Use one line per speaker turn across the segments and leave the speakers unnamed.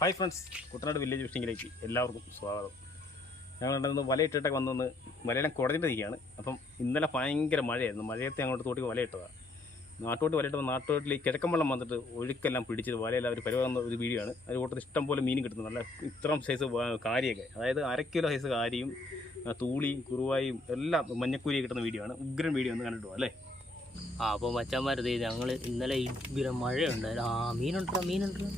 Hi friends Kuttanad village ഫിഷിങ്ങിലേക്ക് എല്ലാവർക്കും സ്വാഗതം. ഞങ്ങൾ ഉണ്ടെന്ന് വലയിട്ടിട്ടൊക്കെ വന്നൊന്ന് വലയെല്ലാം കുടഞ്ഞിട്ടിരിക്കുകയാണ്. അപ്പം ഇന്നലെ ഭയങ്കര മഴയായിരുന്നു. മഴയത്തെ അങ്ങോട്ട് തോട്ടി വലയിട്ടതാണ് നാട്ടോട്ട് വലയിട്ടപ്പോൾ നാട്ടോട്ടിൽ ഈ കിഴക്കൻ വെള്ളം വന്നിട്ട് ഒഴുക്കെല്ലാം പിടിച്ചത് വലയെല്ലാം ഒരു പരിവാകുന്ന ഒരു വീഡിയോ ആണ്. അതിൽ കൂട്ടത്തിൽ ഇഷ്ടം പോലെ മീൻ കിട്ടുന്നു. നല്ല ഇത്രയും സൈസ് കാരിയൊക്കെ. അതായത് അര കിലോ സൈസ് കാരിയും തൂളിയും കുറുവായും എല്ലാം മഞ്ഞക്കൂരിയും കിട്ടുന്ന വീഡിയോ ആണ്. ഉഗ്രൻ വീഡിയോ ഒന്ന് കണ്ടിട്ടു അല്ലേ?
ആ അപ്പോൾ മച്ചാന്മാരത് ഞങ്ങൾ ഇന്നലെ ഉഗ്രം മഴയുണ്ടായിരുന്നു. ആ മീനുണ്ടോ മീനുണ്ടോ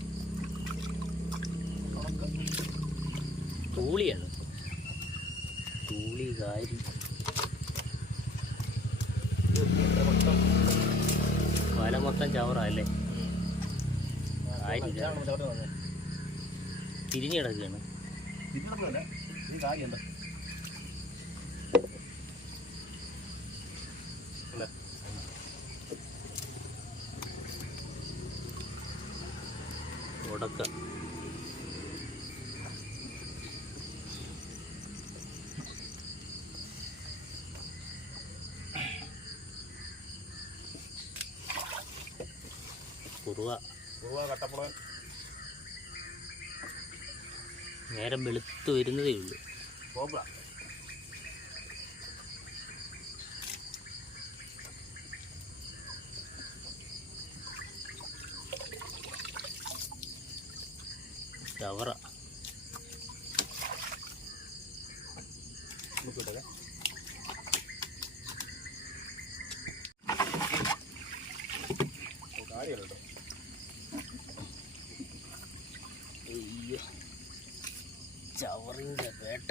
തൂളിയാണ്. തൂളി കാരി വല മൊത്തം ചവറല്ലേ? തിരിഞ്ഞു കിടക്കുകയാണ് ഉടക്ക. കുറുവ
കട്ടപ്പുളൻ
നേരം വെളുത്ത് വരുന്നതേ ഉള്ളൂ.
കോബ്ര
ചവറ.
കാര്യമല്ലോ
അയ്യോ. ചവറിന്റെ വേട്ട.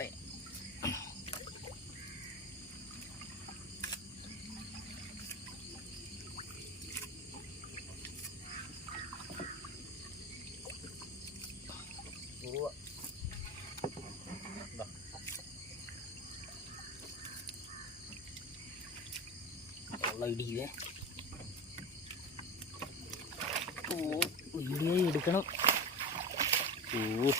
ഇടിയേ ഓ ഇടിയായി എടുക്കണം.
കൂട്ടുകാരെ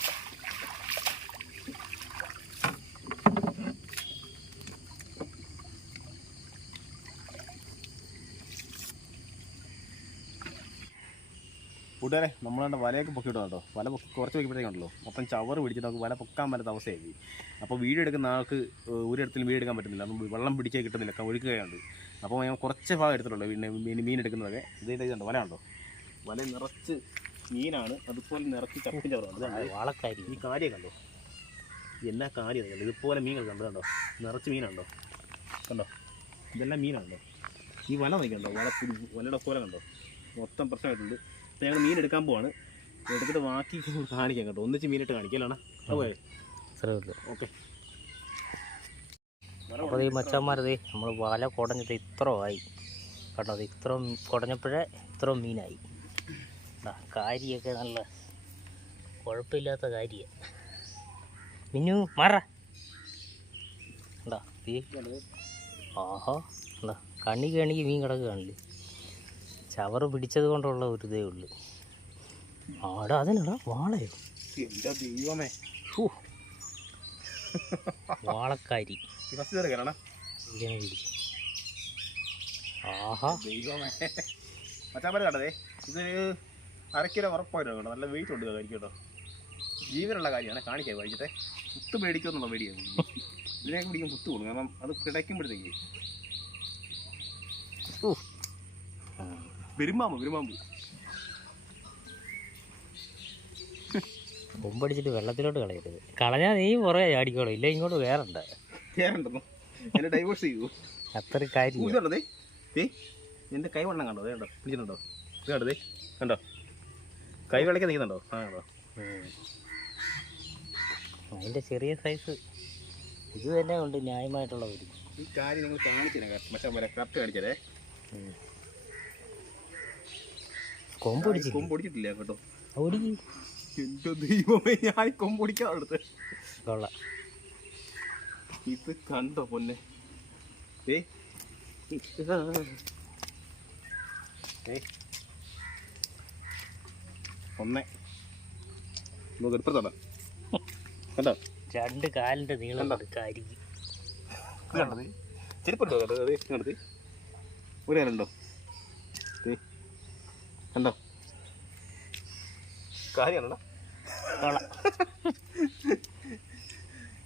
നമ്മളാണ്ട് വലയൊക്കെ പൊക്കിയിട്ട് കേട്ടോ. വല പൊക്കി കുറച്ച് വയ്ക്കുമ്പോഴത്തേക്കുണ്ടല്ലോ മൊത്തം ചവറ് പിടിച്ചിട്ട് നമുക്ക് വല പൊക്കാൻ പറ്റാത്ത അവസ്ഥയായി. അപ്പോൾ വീട് എടുക്കുന്ന ആൾക്ക് ഒരിടത്തിലും വീട് എടുക്കാൻ പറ്റുന്നില്ല. അപ്പം വെള്ളം പിടിച്ചേ കിട്ടുന്നില്ല. ഒഴുക്കുകയുണ്ട് അപ്പോൾ ഞാൻ കുറച്ച് ഭാഗം എടുത്തിട്ടുള്ളൂ. പിന്നെ മീൻ മീൻ എടുക്കുന്നതൊക്കെ. ഇതിന്റെ ഇതുണ്ട്. വല ഉണ്ടോ? വല നിറച്ച് മീനാണ്. അതുപോലെ നിറച്ച് ചപ്പും വളക്കാരി
വാളക്കാരി.
ഈ കാര്യം കണ്ടോ? എല്ലാ കാര്യം കണ്ടോ? ഇതുപോലെ മീനുകൾ കണ്ടോ? കണ്ടോ? നിറച്ച് മീനുണ്ടോ? കണ്ടോ? ഇതെല്ലാം മീനാണല്ലോ. ഈ വല നോക്കണ്ടോ വല വലയുടെ പോലെ കണ്ടോ? മൊത്തം പ്രശ്നമായിട്ടുണ്ട്. അപ്പോൾ ഞങ്ങൾ മീൻ എടുക്കാൻ പോവാണ്. എടുത്തിട്ട് ബാക്കി കാണിക്കാം കേട്ടോ ഒന്നിച്ച് മീനിട്ട് കാണിക്കലാണ്
ഉള്ളൂ.
ഓക്കെ.
അപ്പോൾ ഈ മച്ചന്മാരതേ നമ്മൾ വല കുടഞ്ഞിട്ട് ഇത്ര ആയി. കേട്ടോ അത് ഇത്ര കുടഞ്ഞപ്പോഴേ ഇത്ര മീനായി. കാരിയൊക്കെ നല്ല കുഴപ്പമില്ലാത്ത കാര്യ. മിന്നു മാറ. ഈ ആഹാ ഉണ്ടാ കണ്ണി കണിക്ക് മീൻ കിടക്കുകയാണല്ലേ ചവറ് പിടിച്ചത് കൊണ്ടുള്ള ഒരു ഇതേ ഉള്ളൂ. ആടാ അതിനടാ വാളയോ
എന്റെ ദൈവമേ.
വാളക്കാരി. ആഹാ.
ദൈവമേ. കണ്ടതേ ഇതൊരു അരക്കിലോ ഉറപ്പായിട്ടോ കേട്ടോ നല്ല വെയിറ്റ് ഉണ്ട് കഴിക്കും കേട്ടോ. ജീവനുള്ള കാര്യമാണ്. കാണിക്കാൻ വൈകിട്ടെ മുത്ത് മേടിക്കുമെന്നുള്ള പേടിയാണ് ഇതിനേക്ക് പിടിക്കും മുത്ത് കൊടുക്കും. കാരണം അത് കിടക്കുമ്പോഴത്തേക്ക്. പെരുമ്പാമ്പ് പെരുമ്പാമ്പ്.
കൊമ്പടിച്ചിട്ട് വെള്ളത്തിലോട്ട് കളയരുത്. കളഞ്ഞാൽ നീ പുറകെ ചാടിക്കോളൂ. ഇല്ല ഇങ്ങോട്ട് വേറണ്ട
കേറണ്ടെന്നോ എന്നെ ഡൈവേഴ്സ് ചെയ്യൂ.
അത്ര കാര്യം
എന്റെ കൈ വണ്ണം കണ്ടോ? ദേ കണ്ടോ? പിടിച്ചിട്ടുണ്ടോ? ദേ? കണ്ടോ? കൈ വിളയ്ക്കാൻ നിൽക്കുന്നുണ്ടോ
അതിന്റെ ചെറിയ സൈസ് ഇത് തന്നെ ഉണ്ട് ന്യായമായിട്ടുള്ള ഒരു.
ഈ കാര്യം നിങ്ങൾ കാണിച്ചില്ല? പക്ഷേ വരെ കറക്റ്റ് കാണിച്ചതേ കേട്ടോ. ദൈവമേ ഞാൻ
കൊള്ളാം.
ഇത് കണ്ടോ പൊന്നെ? ഏ ഒന്നേ. നമുക്ക് എടുത്തോടാ കണ്ടോ?
രണ്ട് കാലിന്റെ നീളം
കണ്ടത് കേട്ടോ അത് ഒരു കാലുണ്ടോ കണ്ടോ? കാര്യമാണോ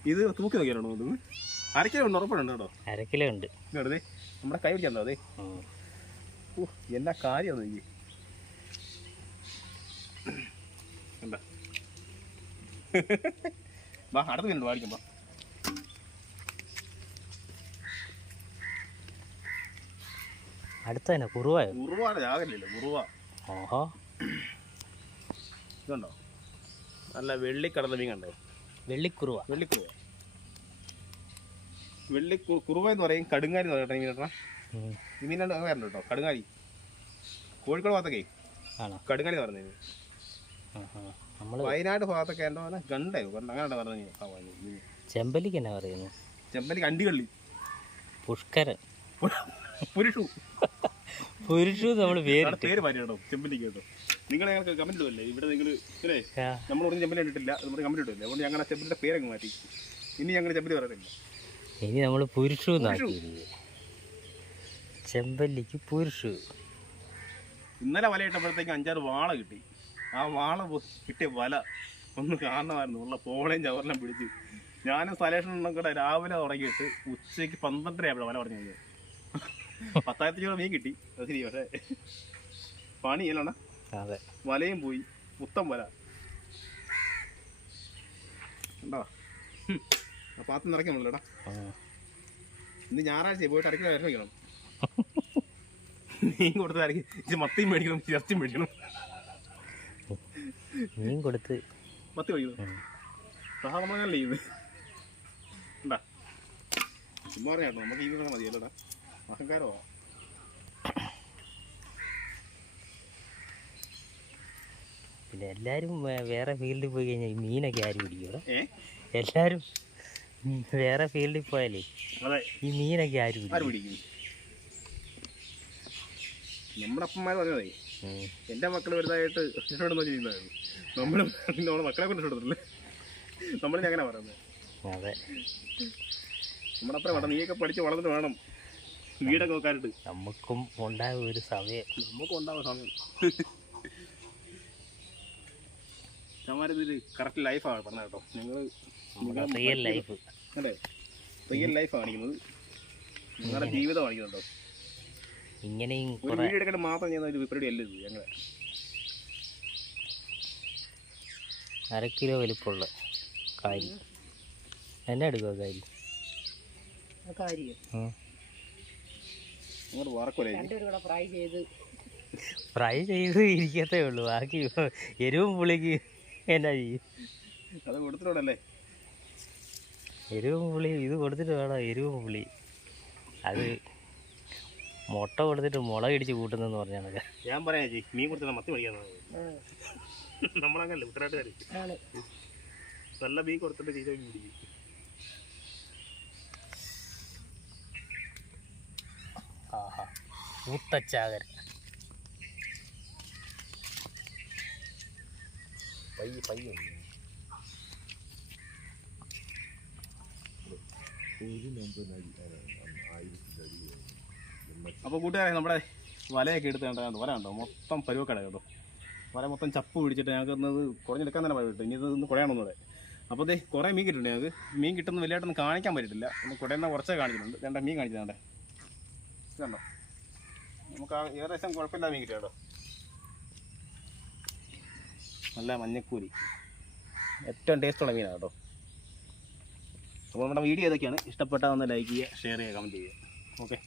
ഇത് തൂക്കി നോക്കിയാണോ അരക്കിലോ ഉണ്ട് ഉറപ്പുണ്ട് കേട്ടോ.
അര കിലോ ഉണ്ട്.
നമ്മുടെ കൈ പിടിച്ചാൽ അതെ. ഓ എന്നാ കാര്യമാണോ എനിക്ക് എന്താ വാ അടുത്ത് കണ്ടു വാടിക്കുമ്പോ
അടുത്ത തന്നെ കുറുവായോ
കുറുവാണ് ജാഗല്ലോ കുറുവ.
ഓഹോ.
ഇതുണ്ടോ? നല്ല വെള്ളിക്കടല മീൻ കണ്ടോ?
വെള്ളിക്കുറുവ.
വെള്ളിക്കുറുവ. വെള്ളി കുറുവ എന്ന് പറയും കടുങ്ങാരി എന്ന് പറയട്ടെ
ഉം.
ഈ വരണ്ട കേട്ടോ കടുങ്ങാരി കോഴിക്കോട് ഭാഗത്തൊക്കെ കടുങ്ങാരി എന്ന് പറയുന്നത്.
ആഹാ. നമ്മൾ
വയനാട് ഭാഗത്തൊക്കെ എന്തോ പറഞ്ഞാൽ ഗണ്ടായോ ഗണ്ട അങ്ങനെ പറഞ്ഞു
ചെമ്പല്ലിക്ക് എന്നാ പറയുന്നു
ചെമ്പലി കണ്ടികള്ളി.
പുഷ്കരൻ.
പുരുഷു.
പുരുഷു നമ്മൾ പേര്
പേര് മാറ്റി ചെമ്പല്ലിക്ക് കേട്ടോ. നിങ്ങൾ ഞങ്ങൾക്ക് കമന്റ് ഇടുമല്ലേ ഇവിടെ നിങ്ങൾ ഇല്ലേ
ആ,
നമ്മൾ ഒന്നും ചെമ്പലി കണ്ടിട്ടില്ല നമ്മുടെ കമന്റ് ഇടില്ല അതുകൊണ്ട് ഞങ്ങൾ ആ ചെമ്പലിന്റെ പേരങ്ങ് മാറ്റി. ഇനി ഞങ്ങൾ ചെമ്പലി പറയുന്നില്ല
ഇനി നമ്മൾ പുരുഷു ചെമ്പല്ലിക്ക് പുരുഷു.
ഇന്നലെ വലയിട്ടപ്പോഴത്തേക്ക് അഞ്ചാറ് വാള കിട്ടി. ആ വാള കിട്ടിയ വല ഒന്ന് കാണണമായിരുന്നു ഉള്ള പോളയും ചവറിലും പിടിച്ച്. ഞാനും സലേഷനും കൂടെ രാവിലെ തുടങ്ങിയിട്ട് ഉച്ചയ്ക്ക് പന്ത്രണ്ടര ആയപ്പോഴാണ് വല പറഞ്ഞു കഴിഞ്ഞത്. പത്തായിരത്തി രൂപ മീൻ കിട്ടി. അത് ശരി പക്ഷേ പണി
അതെ.
വലയും പോയി. മുത്തം വല. ഉണ്ടോ പാത്രം നിറയ്ക്കാൻ പറ്റില്ലടാ. ഇന്ന് ഞായറാഴ്ച പോയിട്ട് അരക്കിലോ വിഷം വയ്ക്കണം. മീൻ കൊടുത്ത് അരക്കി മത്തിയും മേടിക്കണം ഇറച്ചിയും മേടിക്കണം.
മീൻ കൊടുത്ത്.
മത്തി മേടിക്കണം
ഉം.
സഹമംഗലല്ലേ ഇത് ഉണ്ടാ ചുമ്മാ പറയാട്ടോ നമുക്ക് ഈ വീട് മതിയല്ലോടാ. അഹങ്കാരമോ
പിന്നെ എല്ലാവരും വേറെ ഫീൽഡിൽ പോയി കഴിഞ്ഞാൽ ഈ മീനൊക്കെ ആര് പിടിക്കും
എല്ലാരും
എല്ലാവരും വേറെ ഫീൽഡിൽ പോയാലേ ഈ മീനൊക്കെ ആര് പിടിക്കും?
നമ്മുടെ അപ്പന്മാർ പറഞ്ഞതേ. എന്റെ മക്കൾ വലുതായിട്ട് രക്ഷപ്പെടുന്ന ചെയ്യുന്നതായിരുന്നു നമ്മൾ നമ്മളെ മക്കളെ കൊണ്ട് രക്ഷപ്പെടുന്നില്ലേ നമ്മൾ അങ്ങനെ പറയുന്നത്
അതെ.
നമ്മുടെ അപ്പുറം വേണം. നീയൊക്കെ പഠിച്ച് വളർന്നിട്ട് വേണം. വീടൊക്കെ നോക്കാനിട്ട്
നമുക്കും ഉണ്ടാവും ഒരു സമയം.
നമുക്കും ഉണ്ടാവും സമയം. ചമാരിതൊരു കറക്റ്റ് ലൈഫാണ് പറഞ്ഞ കേട്ടോ.
നമ്മുടെ റിയൽ ലൈഫ്
അല്ലേ റിയൽ ലൈഫ് കാണിക്കുന്നത്. നിങ്ങളുടെ ജീവിതം കാണിക്കുന്നുണ്ടോ?
ഇങ്ങനെയും
എടുക്കാൻ മാത്രം ചെയ്യുന്ന ഒരു പരിപാടി അല്ല ഇത് ഞങ്ങൾ
അര കിലോ വലിപ്പമുള്ള കാരി എന്നെ എടുക്കുക കാരി
ഫ്രൈ ചെയ്ത്.
ഫ്രൈ ചെയ്ത് ഇരിക്കത്തേ ഉള്ളൂ. ബാക്കി എരിവും പുളിക്ക് എന്നാ ചെയ്യും?
അത് കൊടുത്തിട്ടോടല്ലേ?
എരിവും പുളി ഇത് കൊടുത്തിട്ട് വേണം എരിവും പുളി. അത് മുട്ട കൊടുത്തിട്ട് മുളക് ഇടിച്ച് കൂട്ടുന്നെന്ന് പറഞ്ഞാണ്
ഞാൻ പറയാം ചേച്ചി മീൻ കൊടുത്ത മത്തി പഠിക്കാന്ന് നമ്മളങ്ങനല്ലേ ഉത്തരാട്ടുകാർ
ആണ്.
നല്ല മീൻ കൊടുത്തിട്ട് ചീത്ത മീൻ പിടിക്കും.
ആഹാ ഊത്തച്ചാകര പയ്യ പയ്യ
അപ്പോൾ കൂട്ടുകാരെ നമ്മുടെ വലയൊക്കെ എടുത്ത് കണ്ടോ? വല കണ്ടോ? മൊത്തം പരുവക്കട കേട്ടോ വല മൊത്തം ചപ്പ് പിടിച്ചിട്ട് ഞങ്ങൾക്ക് ഇന്നത് കുറഞ്ഞെടുക്കാൻ തന്നെ പറ്റും ഇനി ഇത് ഇന്ന് കുഴയണമെന്നൂടെ അപ്പോൾ ഇതേ കുറേ മീൻ കിട്ടുന്നുണ്ട് ഞങ്ങൾക്ക്. മീൻ കിട്ടുന്ന വലിയതായിട്ടൊന്നും കാണിക്കാൻ പറ്റിയിട്ടില്ല. ഒന്ന് കുടയെന്ന കുറച്ചേ കാണിച്ചിട്ടുണ്ട്. രണ്ട മീൻ കാണിച്ചിട്ടുണ്ട് കണ്ടോ? നമുക്ക് ആ ഏകദേശം കുഴപ്പമില്ലാതെ മീൻ കിട്ടിയ കേട്ടോ. നല്ല മഞ്ഞക്കൂരി. ഏറ്റവും ടേസ്റ്റുള്ള മീനാണ് കേട്ടോ. അപ്പോൾ നമ്മുടെ വീഡിയോ ഏതൊക്കെയാണ് ഇഷ്ടപ്പെട്ടാൽ ഒന്ന് ലൈക്ക് ചെയ്യുക ഷെയർ ചെയ്യുക കമന്റ് ചെയ്യുക. ഓക്കെ